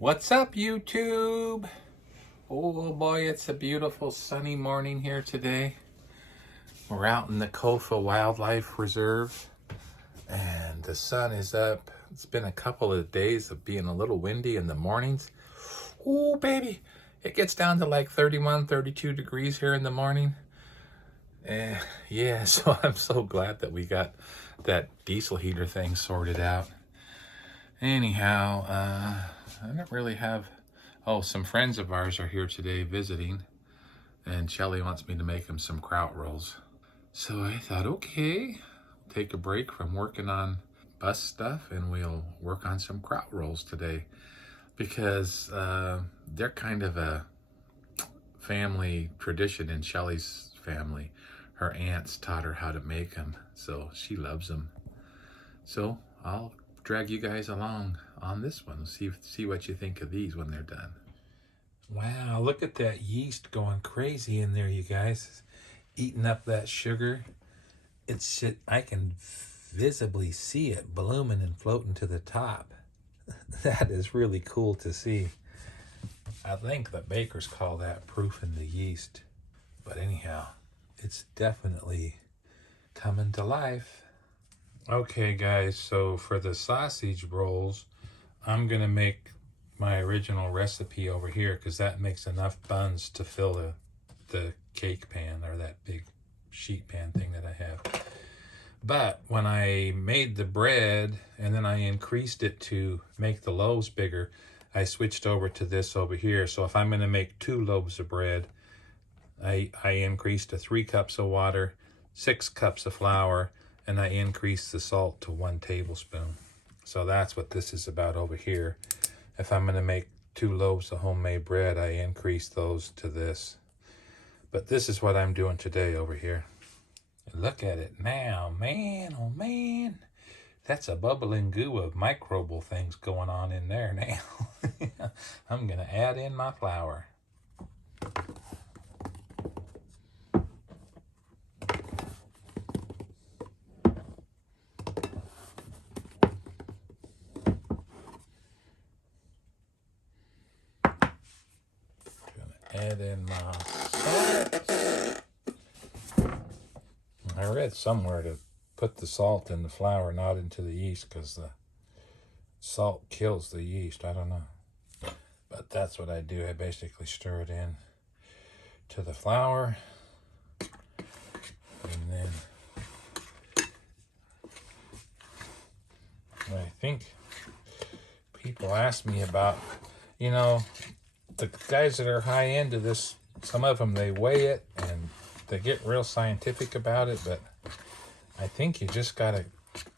What's up, YouTube? Oh boy, it's a beautiful sunny morning here today. We're out in the Kofa Wildlife Reserve and the sun is up. It's been a couple of days of being a little windy in the mornings. Oh baby, it gets down to like 31, 32 degrees here in the morning. Yeah, so I'm so glad that we got that diesel heater thing sorted out. Anyhow, I don't really have... Oh, some friends of ours are here today visiting, and Shelley wants me to make them some kraut rolls. So I thought, okay, take a break from working on bus stuff, and we'll work on some kraut rolls today, because they're kind of a family tradition in Shelley's family. Her aunts taught her how to make them, so she loves them. So I'll drag you guys along on this one. See what you think of these when they're done. Wow, look at that yeast going crazy in there, you guys. Eating up that sugar. I can visibly see it blooming and floating to the top. That is really cool to see. I think the bakers call that proofing the yeast. But anyhow, it's definitely coming to life. Okay guys, so for the sausage rolls, I'm gonna make my original recipe over here because that makes enough buns to fill the cake pan, or that big sheet pan thing that I have. But when I made the bread and then I increased it to make the loaves bigger, I switched over to this over here. So if I'm gonna make 2 loaves of bread, I increased to 3 cups of water, 6 cups of flour, and I increased the salt to 1 tablespoon. So that's what this is about over here. If I'm gonna make 2 loaves of homemade bread, I increase those to this. But this is what I'm doing today over here. And look at it now, man, oh man. That's a bubbling goo of microbial things going on in there now. I'm gonna add in my flour. Add in my salt. I read somewhere to put the salt in the flour, not into the yeast, because the salt kills the yeast. I don't know. But that's what I do. I basically stir it in to the flour. And then I think people ask me about, you know, the guys that are high into this, some of them, they weigh it and they get real scientific about it, but I think you just gotta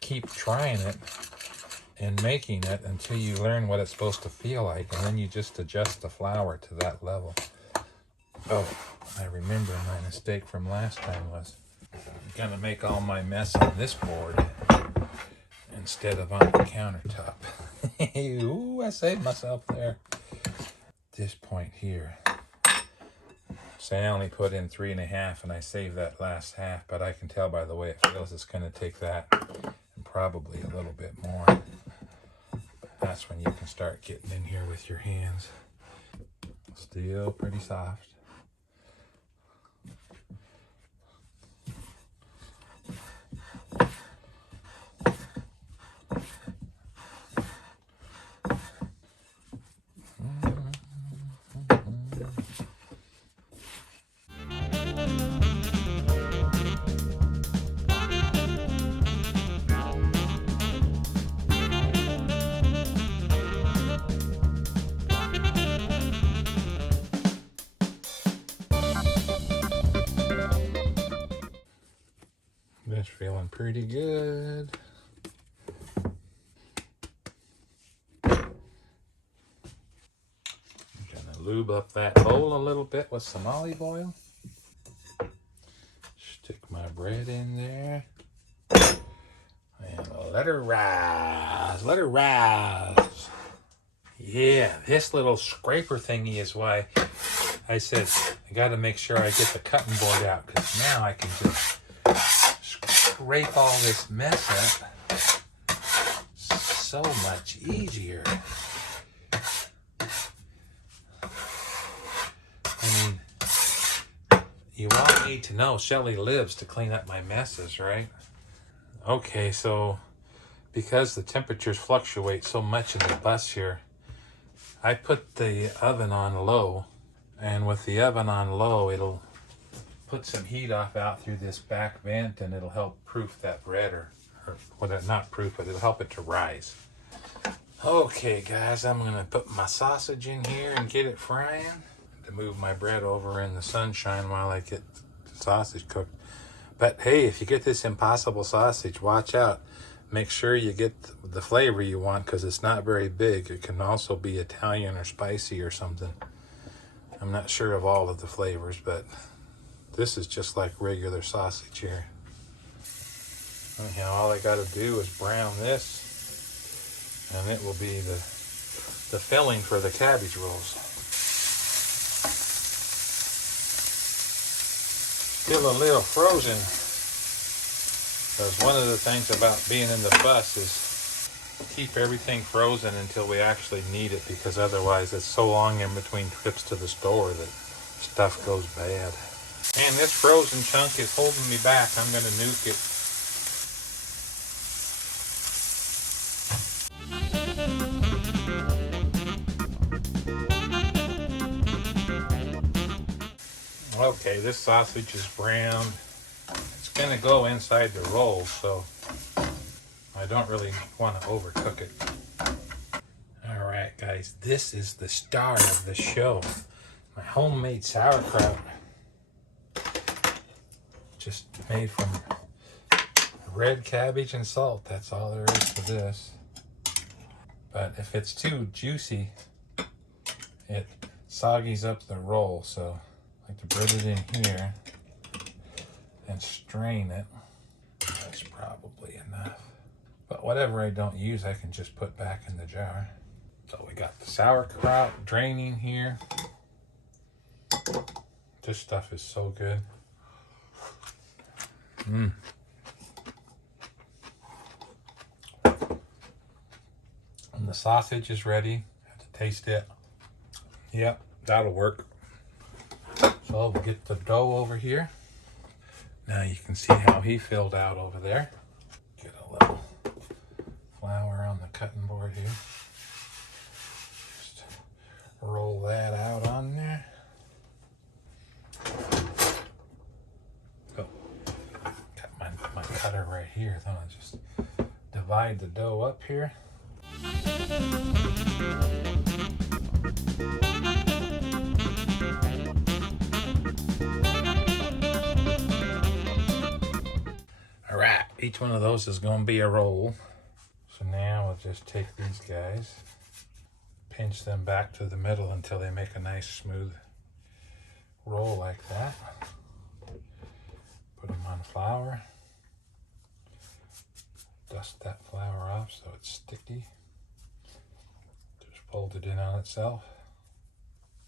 keep trying it and making it until you learn what it's supposed to feel like, and then you just adjust the flour to that level. Oh, I remember my mistake from last time was I'm gonna make all my mess on this board instead of on the countertop. Ooh, I saved myself there. This point here. So I only put in 3.5 and I saved that last half, but I can tell by the way it feels it's going to take that and probably a little bit more. But that's when you can start getting in here with your hands. Still pretty soft. That's feeling pretty good. I'm gonna lube up that bowl a little bit with some olive oil. Stick my bread in there. And let her rise, let her rise. Yeah, this little scraper thingy is why I said I gotta make sure I get the cutting board out, because now I can just scrape all this mess up so much easier. need to know Shelley lives to clean up my messes, right? Okay, so because the temperatures fluctuate so much in the bus here, I put the oven on low, and with the oven on low, it'll put some heat off out through this back vent, and it'll help proof that bread, or well, not proof, but it'll help it to rise. Okay, guys, I'm gonna put my sausage in here and get it frying to move my bread over in the sunshine while I get the sausage cooked. But hey, if you get this impossible sausage, watch out. Make sure you get the flavor you want, because it's not very big. It can also be Italian or spicy or something. I'm not sure of all of the flavors, but this is just like regular sausage here. Anyhow, all I got to do is brown this, and it will be the filling for the cabbage rolls. Still a little frozen, because one of the things about being in the bus is keep everything frozen until we actually need it, because otherwise it's so long in between trips to the store that stuff goes bad. And this frozen chunk is holding me back. I'm going to nuke it. Okay, this sausage is browned. It's going to go inside the roll, so I don't really want to overcook it. All right, guys, this is the star of the show. My homemade sauerkraut. Just made from red cabbage and salt. That's all there is to this. But if it's too juicy, it soggies up the roll, so I like to put it in here and strain it. That's probably enough. But whatever I don't use, I can just put back in the jar. So we got the sauerkraut draining here. This stuff is so good. And the sausage is ready. Have to taste it. Yep, that'll work. So we'll get the dough over here. Now you can see how he filled out over there. Get a little flour on the cutting board here. Just roll that out on there. Oh, got my cutter right here. Then I'll just divide the dough up here. All right, each one of those is going to be a roll. So now we'll just take these guys, pinch them back to the middle until they make a nice smooth roll like that. Put them on flour. Dust that flour off so it's sticky. Just fold it in on itself.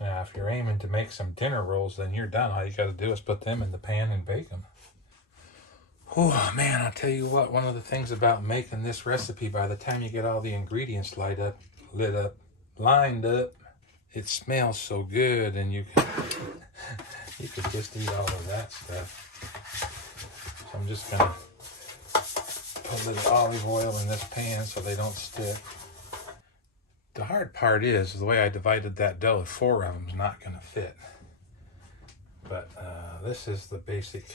Now, if you're aiming to make some dinner rolls, then you're done. All you got to do is put them in the pan and bake them. Oh man, I'll tell you what, one of the things about making this recipe, by the time you get all the ingredients lit up, lined up, it smells so good, and you could just eat all of that stuff. So I'm just gonna put a little olive oil in this pan so they don't stick. The hard part is the way I divided that dough. 4 of them's not gonna fit. But this is the basic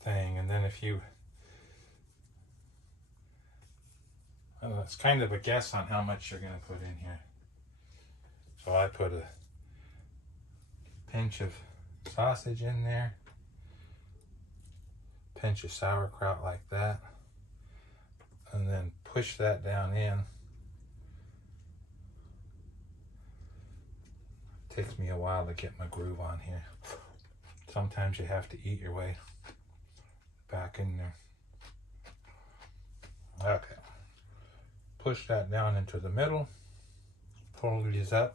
thing, and then if you, I don't know, it's kind of a guess on how much you're going to put in here. So I put a pinch of sausage in there, pinch of sauerkraut like that, and then push that down in. It takes me a while to get my groove on here. Sometimes you have to eat your way back in there. Okay. Push that down into the middle. Pull these up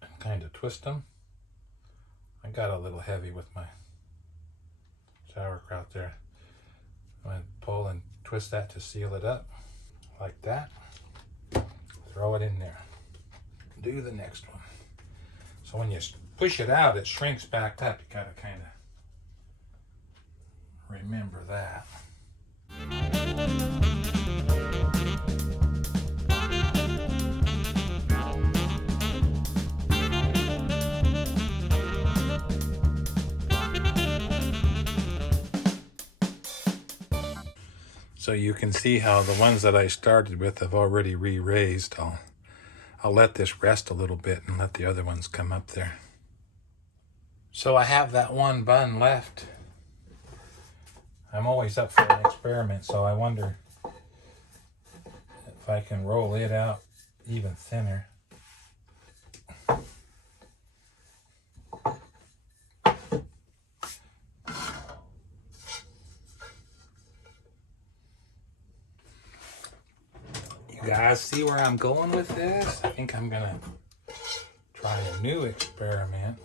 and kind of twist them. I got a little heavy with my sauerkraut there. I'm going to pull and twist that to seal it up like that. Throw it in there. Do the next one. So when you push it out, it shrinks back up. You gotta kind of remember that. So you can see how the ones that I started with have already re-raised. I'll let this rest a little bit and let the other ones come up there. So I have that one bun left. I'm always up for an experiment, so I wonder if I can roll it out even thinner. You guys see where I'm going with this? I think I'm gonna try a new experiment.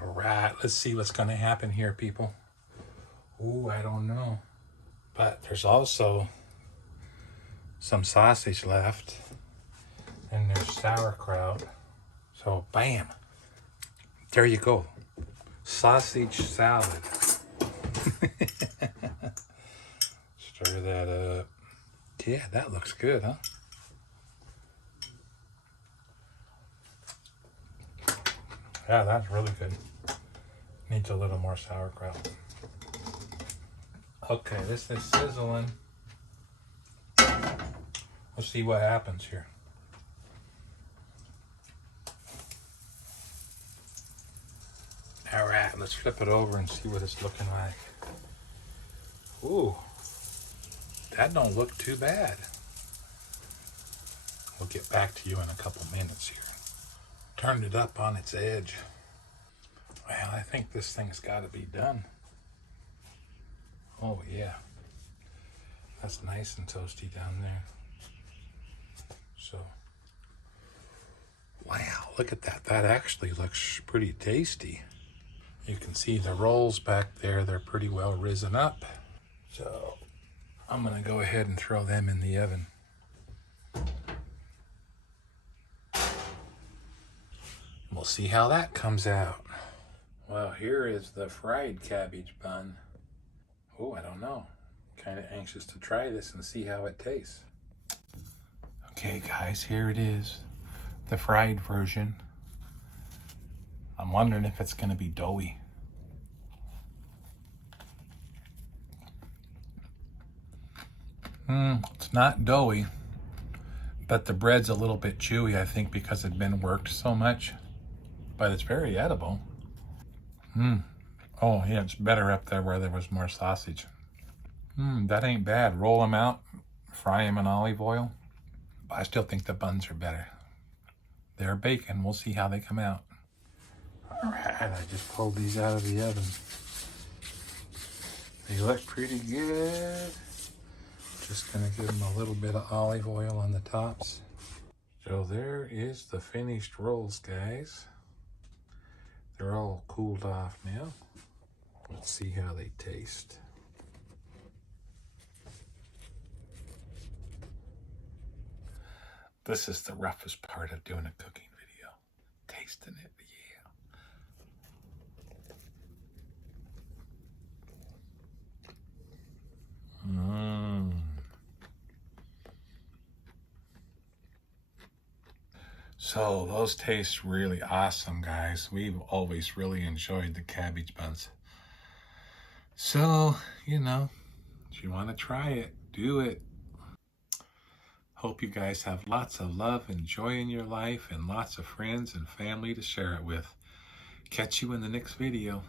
Alright, let's see what's going to happen here, people. Ooh, I don't know. But there's also some sausage left. And there's sauerkraut. So, bam. There you go. Sausage salad. Stir that up. Yeah, that looks good, huh? Yeah, that's really good. Needs a little more sauerkraut. Okay, this is sizzling. Let's see what happens here. All right, let's flip it over and see what it's looking like. Ooh, that don't look too bad. We'll get back to you in a couple minutes here. Turned it up on its edge. Well, I think this thing's got to be done. Oh yeah, that's nice and toasty down there. So, wow, look at that. That actually looks pretty tasty. You can see the rolls back there. They're pretty well risen up. So I'm gonna go ahead and throw them in the oven. We'll see how that comes out. Well, here is the fried cabbage bun. Oh, I don't know. Kind of anxious to try this and see how it tastes. Okay, guys, here it is. The fried version. I'm wondering if it's going to be doughy. It's not doughy, but the bread's a little bit chewy, I think, because it's been worked so much. But it's very edible. Oh, yeah, it's better up there where there was more sausage. That ain't bad. Roll them out, fry them in olive oil. But I still think the buns are better. They're bacon. We'll see how they come out. All right, I just pulled these out of the oven. They look pretty good. Just gonna give them a little bit of olive oil on the tops. So there is the finished rolls, guys. They're all cooled off now. Let's see how they taste. This is the roughest part of doing a cooking video. Tasting it, yeah. So those taste really awesome, guys. We've always really enjoyed the cabbage buns. So, you know, if you want to try it, do it. Hope you guys have lots of love and joy in your life and lots of friends and family to share it with. Catch you in the next video.